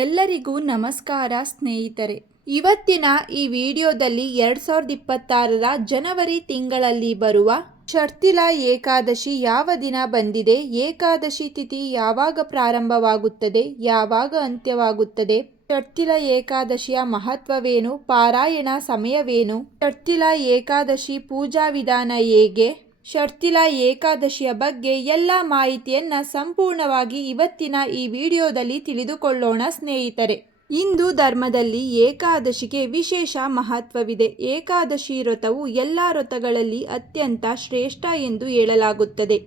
ಎಲ್ಲರಿಗೂ ನಮಸ್ಕಾರ ಸ್ನೇಹಿತರೆ. ಇವತ್ತಿನ ಈ ವಿಡಿಯೋದಲ್ಲಿ 2026ರ ಜನವರಿ ತಿಂಗಳಲ್ಲಿ ಬರುವ ಷಷ್ಠಿಲಾ ಏಕಾದಶಿ ಯಾವ ದಿನ ಬಂದಿದೆ, ಏಕಾದಶಿ ತಿಥಿ ಯಾವಾಗ ಪ್ರಾರಂಭವಾಗುತ್ತದೆ, ಯಾವಾಗ ಅಂತ್ಯವಾಗುತ್ತದೆ, ಷಷ್ಠಿಲಾ ಏಕಾದಶಿಯ ಮಹತ್ವವೇನು, ಪಾರಾಯಣ ಸಮಯವೇನು, ಷಷ್ಠಿಲಾ ಏಕಾದಶಿ ಪೂಜಾ ವಿಧಾನ ಹೇಗೆ, ಷಷ್ಠಿಲಾ ಏಕಾದಶಿಯ ಬಗ್ಗೆ ಎಲ್ಲ ಮಾಹಿತಿಯನ್ನು ಸಂಪೂರ್ಣವಾಗಿ ಇವತ್ತಿನ ಈ ವಿಡಿಯೋದಲ್ಲಿ ತಿಳಿದುಕೊಳ್ಳೋಣ ಸ್ನೇಹಿತರೆ. ಹಿಂದೂ ಧರ್ಮದಲ್ಲಿ ಏಕಾದಶಿಗೆ ವಿಶೇಷ ಮಹತ್ವವಿದೆ. ಏಕಾದಶಿ ವ್ರತವು ಎಲ್ಲ ವ್ರತಗಳಲ್ಲಿ ಅತ್ಯಂತ ಶ್ರೇಷ್ಠ ಎಂದು ಹೇಳಲಾಗುತ್ತದೆ.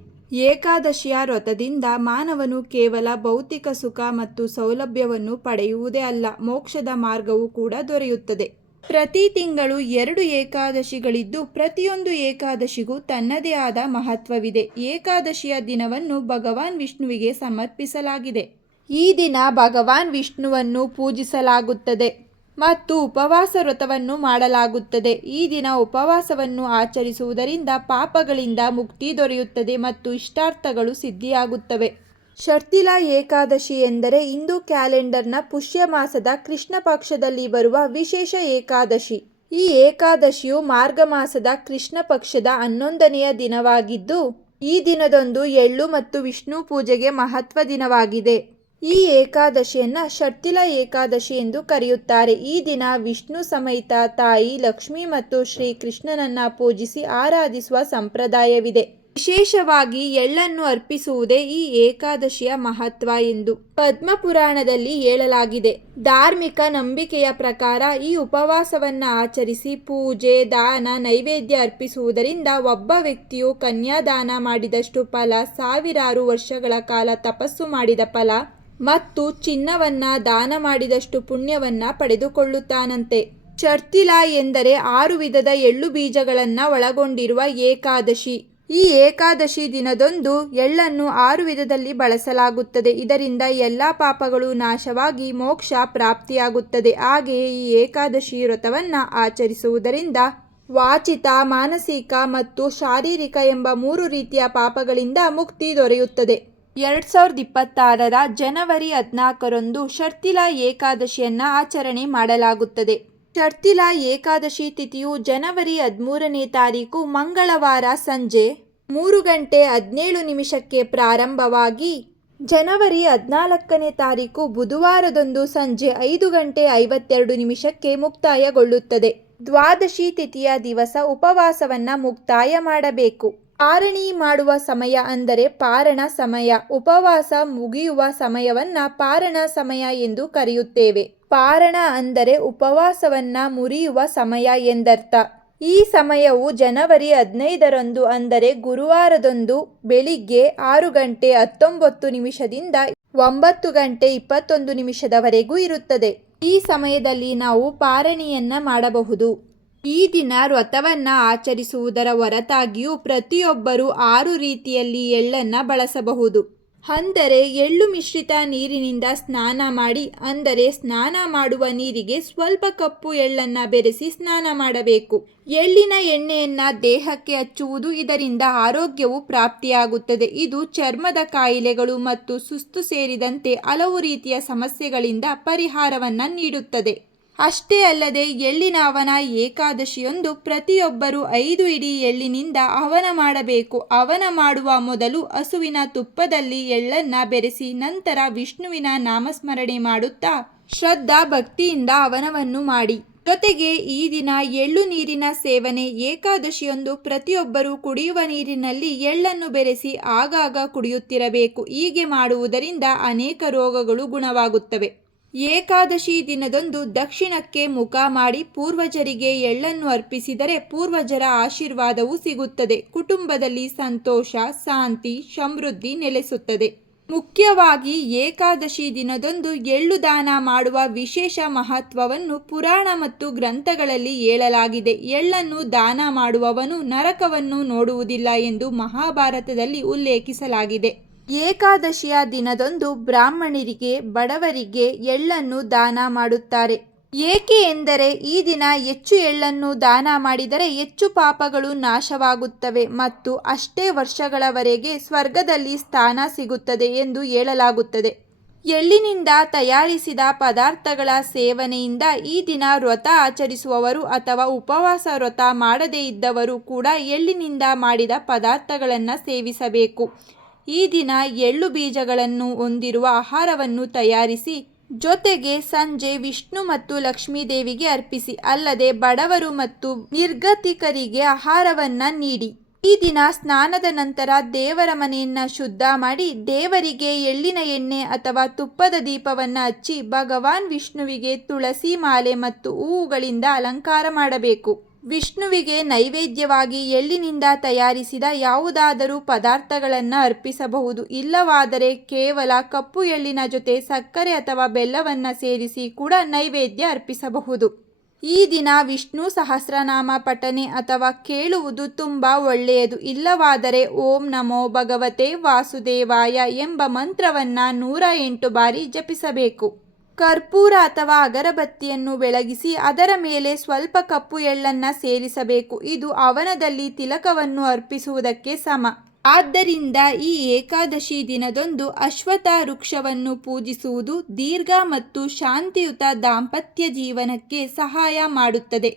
ಏಕಾದಶಿಯ ವ್ರತದಿಂದ ಮಾನವನು ಕೇವಲ ಭೌತಿಕ ಸುಖ ಮತ್ತು ಸೌಲಭ್ಯವನ್ನು ಪಡೆಯುವುದೇ ಅಲ್ಲ, ಮೋಕ್ಷದ ಮಾರ್ಗವೂ ಕೂಡ ದೊರೆಯುತ್ತದೆ. ಪ್ರತಿ ತಿಂಗಳು 2 ಏಕಾದಶಿಗಳಿದ್ದು ಪ್ರತಿಯೊಂದು ಏಕಾದಶಿಗೂ ತನ್ನದೇ ಆದ ಮಹತ್ವವಿದೆ. ಏಕಾದಶಿಯ ದಿನವನ್ನು ಭಗವಾನ್ ವಿಷ್ಣುವಿಗೆ ಸಮರ್ಪಿಸಲಾಗಿದೆ. ಈ ದಿನ ಭಗವಾನ್ ವಿಷ್ಣುವನ್ನು ಪೂಜಿಸಲಾಗುತ್ತದೆ ಮತ್ತು ಉಪವಾಸ ವ್ರತವನ್ನು ಮಾಡಲಾಗುತ್ತದೆ. ಈ ದಿನ ಉಪವಾಸವನ್ನು ಆಚರಿಸುವುದರಿಂದ ಪಾಪಗಳಿಂದ ಮುಕ್ತಿ ದೊರೆಯುತ್ತದೆ ಮತ್ತು ಇಷ್ಟಾರ್ಥಗಳು ಸಿದ್ಧಿಯಾಗುತ್ತವೆ. ಷಷ್ಠಿಲಾ ಏಕಾದಶಿ ಎಂದರೆ ಹಿಂದೂ ಕ್ಯಾಲೆಂಡರ್ನ ಪುಷ್ಯ ಮಾಸದ ಕೃಷ್ಣ ಪಕ್ಷದಲ್ಲಿ ಬರುವ ವಿಶೇಷ ಏಕಾದಶಿ. ಈ ಏಕಾದಶಿಯು ಮಾರ್ಗ ಮಾಸದ ಕೃಷ್ಣ ಪಕ್ಷದ 11ನೆಯ ದಿನವಾಗಿದ್ದು, ಈ ದಿನದಂದು ಎಳ್ಳು ಮತ್ತು ವಿಷ್ಣು ಪೂಜೆಗೆ ಮಹತ್ವ ದಿನವಾಗಿದೆ. ಈ ಏಕಾದಶಿಯನ್ನು ಷಷ್ಠಿಲಾ ಏಕಾದಶಿ ಎಂದು ಕರೆಯುತ್ತಾರೆ. ಈ ದಿನ ವಿಷ್ಣು ಸಮೇತ ತಾಯಿ ಲಕ್ಷ್ಮಿ ಮತ್ತು ಶ್ರೀ ಕೃಷ್ಣನನ್ನ ಪೂಜಿಸಿ ಆರಾಧಿಸುವ ಸಂಪ್ರದಾಯವಿದೆ. ವಿಶೇಷವಾಗಿ ಎಳ್ಳನ್ನು ಅರ್ಪಿಸುವುದೇ ಈ ಏಕಾದಶಿಯ ಮಹತ್ವ ಎಂದು ಪದ್ಮ ಪುರಾಣದಲ್ಲಿ ಹೇಳಲಾಗಿದೆ. ಧಾರ್ಮಿಕ ನಂಬಿಕೆಯ ಪ್ರಕಾರ ಈ ಉಪವಾಸವನ್ನು ಆಚರಿಸಿ ಪೂಜೆ, ದಾನ, ನೈವೇದ್ಯ ಅರ್ಪಿಸುವುದರಿಂದ ಒಬ್ಬ ವ್ಯಕ್ತಿಯು ಕನ್ಯಾದಾನ ಮಾಡಿದಷ್ಟು ಫಲ, ಸಾವಿರಾರು ವರ್ಷಗಳ ಕಾಲ ತಪಸ್ಸು ಮಾಡಿದ ಫಲ ಮತ್ತು ಚಿನ್ನವನ್ನ ದಾನ ಮಾಡಿದಷ್ಟು ಪುಣ್ಯವನ್ನ ಪಡೆದುಕೊಳ್ಳುತ್ತಾನಂತೆ. ಷಷ್ಠಿಲಾ ಎಂದರೆ 6 ವಿಧದ ಎಳ್ಳು ಬೀಜಗಳನ್ನು ಒಳಗೊಂಡಿರುವ ಏಕಾದಶಿ. ಈ ಏಕಾದಶಿ ದಿನದಂದು ಎಳ್ಳನ್ನು 6 ವಿಧದಲ್ಲಿ ಬಳಸಲಾಗುತ್ತದೆ. ಇದರಿಂದ ಎಲ್ಲ ಪಾಪಗಳು ನಾಶವಾಗಿ ಮೋಕ್ಷ ಪ್ರಾಪ್ತಿಯಾಗುತ್ತದೆ. ಹಾಗೆಯೇ ಈ ಏಕಾದಶಿ ವ್ರತವನ್ನು ಆಚರಿಸುವುದರಿಂದ ವಾಚಿಕ, ಮಾನಸಿಕ ಮತ್ತು ಶಾರೀರಿಕ ಎಂಬ 3 ರೀತಿಯ ಪಾಪಗಳಿಂದ ಮುಕ್ತಿ ದೊರೆಯುತ್ತದೆ. 2026ರ ಜನವರಿ 14ರಂದು ಷಷ್ಠಿಲಾ ಏಕಾದಶಿಯನ್ನು ಆಚರಣೆ ಮಾಡಲಾಗುತ್ತದೆ. ಷಷ್ಠಿಲಾ ಏಕಾದಶಿ ತಿಥಿಯು ಜನವರಿ 13ನೇ ತಾರೀಕು ಮಂಗಳವಾರ ಸಂಜೆ 3:17 ಪ್ರಾರಂಭವಾಗಿ ಜನವರಿ 14ನೇ ತಾರೀಕು ಬುಧವಾರದಂದು ಸಂಜೆ 5:52 ಮುಕ್ತಾಯಗೊಳ್ಳುತ್ತದೆ. ದ್ವಾದಶಿ ತಿಥಿಯ ದಿವಸ ಉಪವಾಸವನ್ನು ಮುಕ್ತಾಯ ಮಾಡಬೇಕು. ಪಾರಣಿ ಮಾಡುವ ಸಮಯ ಅಂದರೆ ಪಾರಣ ಸಮಯ. ಉಪವಾಸ ಮುಗಿಯುವ ಸಮಯವನ್ನ ಪಾರಣ ಸಮಯ ಎಂದು ಕರೆಯುತ್ತೇವೆ. ಪಾರಣ ಅಂದರೆ ಉಪವಾಸವನ್ನ ಮುರಿಯುವ ಸಮಯ ಎಂದರ್ಥ. ಈ ಸಮಯವು ಜನವರಿ 15ರಂದು ಅಂದರೆ ಗುರುವಾರದಂದು ಬೆಳಿಗ್ಗೆ 6:19 ದಿಂದ 9:21 ಇರುತ್ತದೆ. ಈ ಸಮಯದಲ್ಲಿ ನಾವು ಪಾರಣಿಯನ್ನ ಮಾಡಬಹುದು. ಈ ದಿನ ವ್ರತವನ್ನು ಆಚರಿಸುವುದರ ಹೊರತಾಗಿಯೂ ಪ್ರತಿಯೊಬ್ಬರೂ 6 ರೀತಿಯಲ್ಲಿ ಎಳ್ಳನ್ನು ಬಳಸಬಹುದು. ಅಂದರೆ ಎಳ್ಳು ಮಿಶ್ರಿತ ನೀರಿನಿಂದ ಸ್ನಾನ ಮಾಡಿ, ಅಂದರೆ ಸ್ನಾನ ಮಾಡುವ ನೀರಿಗೆ ಸ್ವಲ್ಪ ಕಪ್ಪು ಎಳ್ಳನ್ನು ಬೆರೆಸಿ ಸ್ನಾನ ಮಾಡಬೇಕು. ಎಳ್ಳಿನ ಎಣ್ಣೆಯನ್ನು ದೇಹಕ್ಕೆ ಹಚ್ಚುವುದು, ಇದರಿಂದ ಆರೋಗ್ಯವು ಪ್ರಾಪ್ತಿಯಾಗುತ್ತದೆ. ಇದು ಚರ್ಮದ ಕಾಯಿಲೆಗಳು ಮತ್ತು ಸುಸ್ತು ಸೇರಿದಂತೆ ಹಲವು ರೀತಿಯ ಸಮಸ್ಯೆಗಳಿಂದ ಪರಿಹಾರವನ್ನು ನೀಡುತ್ತದೆ. ಅಷ್ಟೇ ಅಲ್ಲದೆ ಎಳ್ಳಿನ ಹವನ ಏಕಾದಶಿಯೊಂದು ಪ್ರತಿಯೊಬ್ಬರೂ 5 ಇಡಿ ಎಳ್ಳಿನಿಂದ ಹವನ ಮಾಡಬೇಕು. ಹವನ ಮಾಡುವ ಮೊದಲು ಹಸುವಿನ ತುಪ್ಪದಲ್ಲಿ ಎಳ್ಳನ್ನು ಬೆರೆಸಿ ನಂತರ ವಿಷ್ಣುವಿನ ನಾಮಸ್ಮರಣೆ ಮಾಡುತ್ತಾ ಶ್ರದ್ಧಾ ಭಕ್ತಿಯಿಂದ ಹವನವನ್ನು ಮಾಡಿ. ಜೊತೆಗೆ ಈ ದಿನ ಎಳ್ಳು ನೀರಿನ ಸೇವನೆ. ಏಕಾದಶಿಯೊಂದು ಪ್ರತಿಯೊಬ್ಬರೂ ಕುಡಿಯುವ ನೀರಿನಲ್ಲಿ ಎಳ್ಳನ್ನು ಬೆರೆಸಿ ಆಗಾಗ ಕುಡಿಯುತ್ತಿರಬೇಕು. ಹೀಗೆ ಮಾಡುವುದರಿಂದ ಅನೇಕ ರೋಗಗಳು ಗುಣವಾಗುತ್ತವೆ. ಏಕಾದಶಿ ದಿನದಂದು ದಕ್ಷಿಣಕ್ಕೆ ಮುಖ ಮಾಡಿ ಪೂರ್ವಜರಿಗೆ ಎಳ್ಳನ್ನು ಅರ್ಪಿಸಿದರೆ ಪೂರ್ವಜರ ಆಶೀರ್ವಾದವೂ ಸಿಗುತ್ತದೆ. ಕುಟುಂಬದಲ್ಲಿ ಸಂತೋಷ, ಶಾಂತಿ, ಸಮೃದ್ಧಿ ನೆಲೆಸುತ್ತದೆ. ಮುಖ್ಯವಾಗಿ ಏಕಾದಶಿ ದಿನದಂದು ಎಳ್ಳು ದಾನ ಮಾಡುವ ವಿಶೇಷ ಮಹತ್ವವನ್ನು ಪುರಾಣ ಮತ್ತು ಗ್ರಂಥಗಳಲ್ಲಿ ಹೇಳಲಾಗಿದೆ. ಎಳ್ಳನ್ನು ದಾನ ಮಾಡುವವನು ನರಕವನ್ನು ನೋಡುವುದಿಲ್ಲ ಎಂದು ಮಹಾಭಾರತದಲ್ಲಿ ಉಲ್ಲೇಖಿಸಲಾಗಿದೆ. ಏಕಾದಶಿಯ ದಿನದಂದು ಬ್ರಾಹ್ಮಣರಿಗೆ, ಬಡವರಿಗೆ ಎಳ್ಳನ್ನು ದಾನ ಮಾಡುತ್ತಾರೆ. ಏಕೆ ಎಂದರೆ ಈ ದಿನ ಹೆಚ್ಚು ಎಳ್ಳನ್ನು ದಾನ ಮಾಡಿದರೆ ಹೆಚ್ಚು ಪಾಪಗಳು ನಾಶವಾಗುತ್ತವೆ ಮತ್ತು ಅಷ್ಟೇ ವರ್ಷಗಳವರೆಗೆ ಸ್ವರ್ಗದಲ್ಲಿ ಸ್ಥಾನ ಸಿಗುತ್ತದೆ ಎಂದು ಹೇಳಲಾಗುತ್ತದೆ. ಎಳ್ಳಿನಿಂದ ತಯಾರಿಸಿದ ಪದಾರ್ಥಗಳ ಸೇವನೆಯಿಂದ ಈ ದಿನ ವ್ರತ ಆಚರಿಸುವವರು ಅಥವಾ ಉಪವಾಸ ವ್ರತ ಮಾಡದೇ ಇದ್ದವರು ಕೂಡ ಎಳ್ಳಿನಿಂದ ಮಾಡಿದ ಪದಾರ್ಥಗಳನ್ನು ಸೇವಿಸಬೇಕು. ಈ ದಿನ ಎಳ್ಳು ಬೀಜಗಳನ್ನು ಹೊಂದಿರುವ ಆಹಾರವನ್ನು ತಯಾರಿಸಿ ಜೊತೆಗೆ ಸಂಜೆ ವಿಷ್ಣು ಮತ್ತು ಲಕ್ಷ್ಮೀ ದೇವಿಗೆ ಅರ್ಪಿಸಿ. ಅಲ್ಲದೆ ಬಡವರು ಮತ್ತು ನಿರ್ಗತಿಕರಿಗೆ ಆಹಾರವನ್ನು ನೀಡಿ. ಈ ದಿನ ಸ್ನಾನದ ನಂತರ ದೇವರ ಮನೆಯನ್ನ ಶುದ್ಧ ಮಾಡಿ ದೇವರಿಗೆ ಎಳ್ಳಿನ ಎಣ್ಣೆ ಅಥವಾ ತುಪ್ಪದ ದೀಪವನ್ನು ಹಚ್ಚಿ ಭಗವಾನ್ ವಿಷ್ಣುವಿಗೆ ತುಳಸಿ ಮಾಲೆ ಮತ್ತು ಹೂವುಗಳಿಂದ ಅಲಂಕಾರ ಮಾಡಬೇಕು. ವಿಷ್ಣುವಿಗೆ ನೈವೇದ್ಯವಾಗಿ ಎಳ್ಳಿನಿಂದ ತಯಾರಿಸಿದ ಯಾವುದಾದರೂ ಪದಾರ್ಥಗಳನ್ನು ಅರ್ಪಿಸಬಹುದು. ಇಲ್ಲವಾದರೆ ಕೇವಲ ಕಪ್ಪು ಎಳ್ಳಿನ ಜೊತೆ ಸಕ್ಕರೆ ಅಥವಾ ಬೆಲ್ಲವನ್ನು ಸೇರಿಸಿ ಕೂಡ ನೈವೇದ್ಯ ಅರ್ಪಿಸಬಹುದು. ಈ ದಿನ ವಿಷ್ಣು ಸಹಸ್ರನಾಮ ಪಠನೆ ಅಥವಾ ಕೇಳುವುದು ತುಂಬ ಒಳ್ಳೆಯದು. ಇಲ್ಲವಾದರೆ ಓಂ ನಮೋ ಭಗವತೆ ವಾಸುದೇವಾಯ ಎಂಬ ಮಂತ್ರವನ್ನು 108 ಬಾರಿ ಜಪಿಸಬೇಕು. ಕರ್ಪೂರ ಅಥವಾ ಅಗರಬತ್ತಿಯನ್ನು ಬೆಳಗಿಸಿ ಅದರ ಮೇಲೆ ಸ್ವಲ್ಪ ಕಪ್ಪು ಎಳ್ಳನ್ನು ಸೇರಿಸಬೇಕು. ಇದು ಹವನದಲ್ಲಿ ತಿಲಕವನ್ನು ಅರ್ಪಿಸುವುದಕ್ಕೆ ಸಮ. ಆದ್ದರಿಂದ ಈ ಏಕಾದಶಿ ದಿನದಂದು ಅಶ್ವತ್ಥ ವೃಕ್ಷವನ್ನು ಪೂಜಿಸುವುದು ದೀರ್ಘ ಮತ್ತು ಶಾಂತಿಯುತ ದಾಂಪತ್ಯ ಜೀವನಕ್ಕೆ ಸಹಾಯ ಮಾಡುತ್ತದೆ.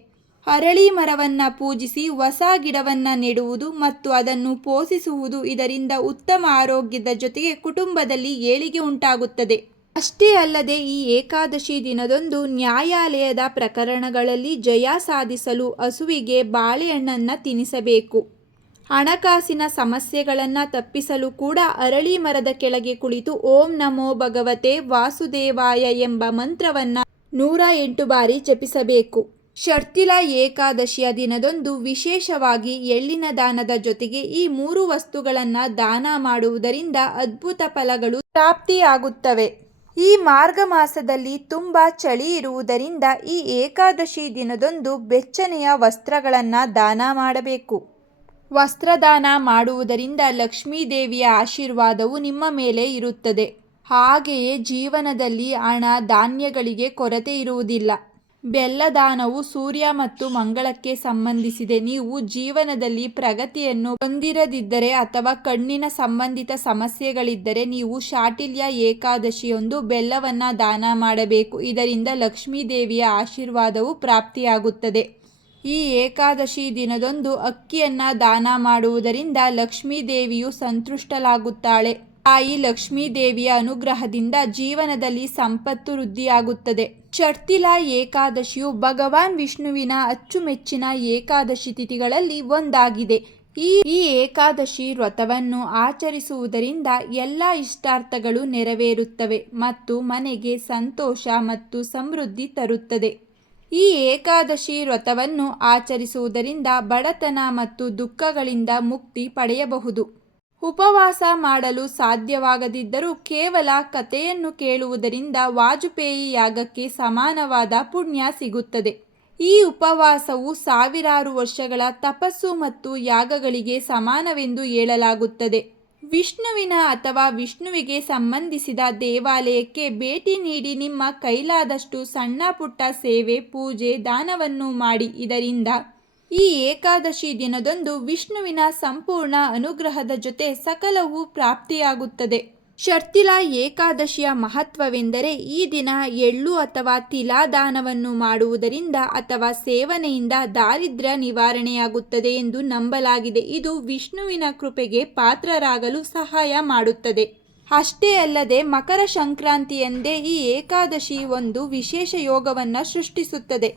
ಅರಳಿ ಮರವನ್ನು ಪೂಜಿಸಿ ಹೊಸ ಗಿಡವನ್ನು ನೆಡುವುದು ಮತ್ತು ಅದನ್ನು ಪೋಷಿಸುವುದು ಇದರಿಂದ ಉತ್ತಮ ಆರೋಗ್ಯದ ಜೊತೆಗೆ ಕುಟುಂಬದಲ್ಲಿ ಏಳಿಗೆ ಉಂಟಾಗುತ್ತದೆ. ಅಷ್ಟೇ ಅಲ್ಲದೆ ಈ ಏಕಾದಶಿ ದಿನದಂದು ನ್ಯಾಯಾಲಯದ ಪ್ರಕರಣಗಳಲ್ಲಿ ಜಯ ಸಾಧಿಸಲು ಹಸುವಿಗೆ ಬಾಳೆಹಣ್ಣನ್ನು ತಿನ್ನಿಸಬೇಕು. ಹಣಕಾಸಿನ ಸಮಸ್ಯೆಗಳನ್ನು ತಪ್ಪಿಸಲು ಕೂಡ ಅರಳಿ ಮರದ ಕೆಳಗೆ ಕುಳಿತು ಓಂ ನಮೋ ಭಗವತೆ ವಾಸುದೇವಾಯ ಎಂಬ ಮಂತ್ರವನ್ನು 108 ಬಾರಿ ಜಪಿಸಬೇಕು. ಷರ್ತಿಲ ಏಕಾದಶಿಯ ದಿನದಂದು ವಿಶೇಷವಾಗಿ ಎಳ್ಳಿನ ದಾನದ ಜೊತೆಗೆ ಈ 3 ವಸ್ತುಗಳನ್ನು ದಾನ ಮಾಡುವುದರಿಂದ ಅದ್ಭುತ ಫಲಗಳು ಪ್ರಾಪ್ತಿಯಾಗುತ್ತವೆ. ಈ ಮಾರ್ಗ ಮಾಸದಲ್ಲಿ ತುಂಬ ಚಳಿ ಇರುವುದರಿಂದ ಈ ಏಕಾದಶಿ ದಿನದಂದು ಬೆಚ್ಚನೆಯ ವಸ್ತ್ರಗಳನ್ನು ದಾನ ಮಾಡಬೇಕು. ವಸ್ತ್ರದಾನ ಮಾಡುವುದರಿಂದ ಲಕ್ಷ್ಮೀ ದೇವಿಯ ಆಶೀರ್ವಾದವು ನಿಮ್ಮ ಮೇಲೆ ಇರುತ್ತದೆ. ಹಾಗೆಯೇ ಜೀವನದಲ್ಲಿ ಹಣ ಧಾನ್ಯಗಳಿಗೆ ಕೊರತೆ ಇರುವುದಿಲ್ಲ. ಬೆಲ್ಲದಾನವು ಸೂರ್ಯ ಮತ್ತು ಮಂಗಳಕ್ಕೆ ಸಂಬಂಧಿಸಿದೆ. ನೀವು ಜೀವನದಲ್ಲಿ ಪ್ರಗತಿಯನ್ನು ಹೊಂದಿರದಿದ್ದರೆ ಅಥವಾ ಕಣ್ಣಿನ ಸಂಬಂಧಿತ ಸಮಸ್ಯೆಗಳಿದ್ದರೆ ನೀವು ಶಾಟಿಲ್ಯ ಏಕಾದಶಿಯೊಂದು ಬೆಲ್ಲವನ್ನು ದಾನ ಮಾಡಬೇಕು. ಇದರಿಂದ ಲಕ್ಷ್ಮೀ ದೇವಿಯ ಆಶೀರ್ವಾದವು ಪ್ರಾಪ್ತಿಯಾಗುತ್ತದೆ. ಈ ಏಕಾದಶಿ ದಿನದಂದು ಅಕ್ಕಿಯನ್ನು ದಾನ ಮಾಡುವುದರಿಂದ ಲಕ್ಷ್ಮೀ ದೇವಿಯು ಸಂತುಷ್ಟಳಾಗುತ್ತಾಳೆ. ತಾಯಿ ಲಕ್ಷ್ಮೀ ದೇವಿಯ ಅನುಗ್ರಹದಿಂದ ಜೀವನದಲ್ಲಿ ಸಂಪತ್ತು ವೃದ್ಧಿಯಾಗುತ್ತದೆ. ಷರ್ತಿಲ ಏಕಾದಶಿಯು ಭಗವಾನ್ ವಿಷ್ಣುವಿನ ಅಚ್ಚುಮೆಚ್ಚಿನ ಏಕಾದಶಿ ತಿಥಿಗಳಲ್ಲಿ ಒಂದಾಗಿದೆ. ಈ ಏಕಾದಶಿ ವ್ರತವನ್ನು ಆಚರಿಸುವುದರಿಂದ ಎಲ್ಲ ಇಷ್ಟಾರ್ಥಗಳು ನೆರವೇರುತ್ತವೆ ಮತ್ತು ಮನೆಗೆ ಸಂತೋಷ ಮತ್ತು ಸಮೃದ್ಧಿ ತರುತ್ತದೆ. ಈ ಏಕಾದಶಿ ವ್ರತವನ್ನು ಆಚರಿಸುವುದರಿಂದ ಬಡತನ ಮತ್ತು ದುಃಖಗಳಿಂದ ಮುಕ್ತಿ ಪಡೆಯಬಹುದು. ಉಪವಾಸ ಮಾಡಲು ಸಾಧ್ಯವಾಗದಿದ್ದರೂ ಕೇವಲ ಕಥೆಯನ್ನು ಕೇಳುವುದರಿಂದ ವಾಜಪೇಯಿ ಯಾಗಕ್ಕೆ ಸಮಾನವಾದ ಪುಣ್ಯ ಸಿಗುತ್ತದೆ. ಈ ಉಪವಾಸವು ಸಾವಿರಾರು ವರ್ಷಗಳ ತಪಸ್ಸು ಮತ್ತು ಯಾಗಗಳಿಗೆ ಸಮಾನವೆಂದು ಹೇಳಲಾಗುತ್ತದೆ. ವಿಷ್ಣುವಿನ ಅಥವಾ ವಿಷ್ಣುವಿಗೆ ಸಂಬಂಧಿಸಿದ ದೇವಾಲಯಕ್ಕೆ ಭೇಟಿ ನೀಡಿ ನಿಮ್ಮ ಕೈಲಾದಷ್ಟು ಸಣ್ಣ ಪುಟ್ಟ ಸೇವೆ, ಪೂಜೆ, ದಾನವನ್ನು ಮಾಡಿ. ಇದರಿಂದ ಈ ಏಕಾದಶಿ ದಿನದಂದು ವಿಷ್ಣುವಿನ ಸಂಪೂರ್ಣ ಅನುಗ್ರಹದ ಜೊತೆ ಸಕಲವೂ ಪ್ರಾಪ್ತಿಯಾಗುತ್ತದೆ. ಷರ್ತಿಲ ಏಕಾದಶಿಯ ಮಹತ್ವವೆಂದರೆ ಈ ದಿನ ಎಳ್ಳು ಅಥವಾ ತಿಲಾ ದಾನವನ್ನು ಮಾಡುವುದರಿಂದ ಅಥವಾ ಸೇವನೆಯಿಂದ ದಾರಿದ್ರ್ಯ ನಿವಾರಣೆಯಾಗುತ್ತದೆ ಎಂದು ನಂಬಲಾಗಿದೆ. ಇದು ವಿಷ್ಣುವಿನ ಕೃಪೆಗೆ ಪಾತ್ರರಾಗಲು ಸಹಾಯ ಮಾಡುತ್ತದೆ. ಅಷ್ಟೇ ಅಲ್ಲದೆ ಮಕರ ಸಂಕ್ರಾಂತಿಯಂದೇ ಈ ಏಕಾದಶಿ ಒಂದು ವಿಶೇಷ ಯೋಗವನ್ನು ಸೃಷ್ಟಿಸುತ್ತದೆ.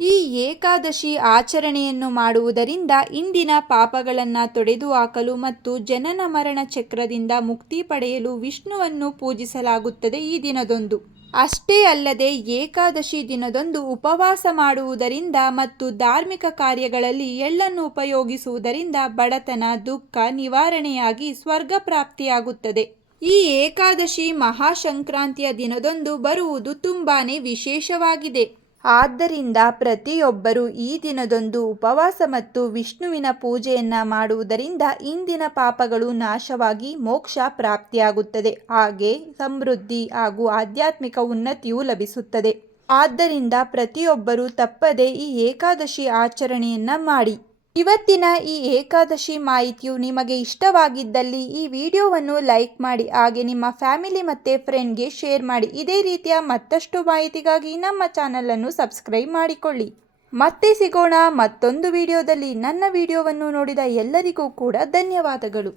ಈ ಏಕಾದಶಿ ಆಚರಣೆಯನ್ನು ಮಾಡುವುದರಿಂದ ಇಂದಿನ ಪಾಪಗಳನ್ನು ತೊಡೆದುಹಾಕಲು ಮತ್ತು ಜನನ ಮರಣ ಚಕ್ರದಿಂದ ಮುಕ್ತಿ ಪಡೆಯಲು ವಿಷ್ಣುವನ್ನು ಪೂಜಿಸಲಾಗುತ್ತದೆ ಈ ದಿನದಂದು. ಅಷ್ಟೇ ಅಲ್ಲದೆ ಏಕಾದಶಿ ದಿನದಂದು ಉಪವಾಸ ಮಾಡುವುದರಿಂದ ಮತ್ತು ಧಾರ್ಮಿಕ ಕಾರ್ಯಗಳಲ್ಲಿ ಎಳ್ಳನ್ನು ಉಪಯೋಗಿಸುವುದರಿಂದ ಬಡತನ, ದುಃಖ ನಿವಾರಣೆಯಾಗಿ ಸ್ವರ್ಗ ಪ್ರಾಪ್ತಿಯಾಗುತ್ತದೆ. ಈ ಏಕಾದಶಿ ಮಹಾಸಂಕ್ರಾಂತಿಯ ದಿನದಂದು ಬರುವುದು ತುಂಬಾನೇ ವಿಶೇಷವಾಗಿದೆ. ಆದ್ದರಿಂದ ಪ್ರತಿಯೊಬ್ಬರೂ ಈ ದಿನದಂದು ಉಪವಾಸ ಮತ್ತು ವಿಷ್ಣುವಿನ ಪೂಜೆಯನ್ನು ಮಾಡುವುದರಿಂದ ಇಂದಿನ ಪಾಪಗಳು ನಾಶವಾಗಿ ಮೋಕ್ಷ ಪ್ರಾಪ್ತಿಯಾಗುತ್ತದೆ. ಹಾಗೆ ಸಮೃದ್ಧಿ ಹಾಗೂ ಆಧ್ಯಾತ್ಮಿಕ ಉನ್ನತಿಯೂ ಲಭಿಸುತ್ತದೆ. ಆದ್ದರಿಂದ ಪ್ರತಿಯೊಬ್ಬರೂ ತಪ್ಪದೆ ಈ ಏಕಾದಶಿ ಆಚರಣೆಯನ್ನು ಮಾಡಿ. ಇವತ್ತಿನ ಈ ಏಕಾದಶಿ ಮಾಹಿತಿಯು ನಿಮಗೆ ಇಷ್ಟವಾಗಿದ್ದಲ್ಲಿ ಈ ವಿಡಿಯೋವನ್ನು ಲೈಕ್ ಮಾಡಿ, ಹಾಗೆ ನಿಮ್ಮ ಫ್ಯಾಮಿಲಿ ಮತ್ತು ಫ್ರೆಂಡ್ಗೆ ಶೇರ್ ಮಾಡಿ. ಇದೇ ರೀತಿಯ ಮತ್ತಷ್ಟು ಮಾಹಿತಿಗಾಗಿ ನಮ್ಮ ಚಾನಲನ್ನು ಸಬ್ಸ್ಕ್ರೈಬ್ ಮಾಡಿಕೊಳ್ಳಿ. ಮತ್ತೆ ಸಿಗೋಣ ಮತ್ತೊಂದು ವಿಡಿಯೋದಲ್ಲಿ. ನನ್ನ ವಿಡಿಯೋವನ್ನು ನೋಡಿದ ಎಲ್ಲರಿಗೂ ಕೂಡ ಧನ್ಯವಾದಗಳು.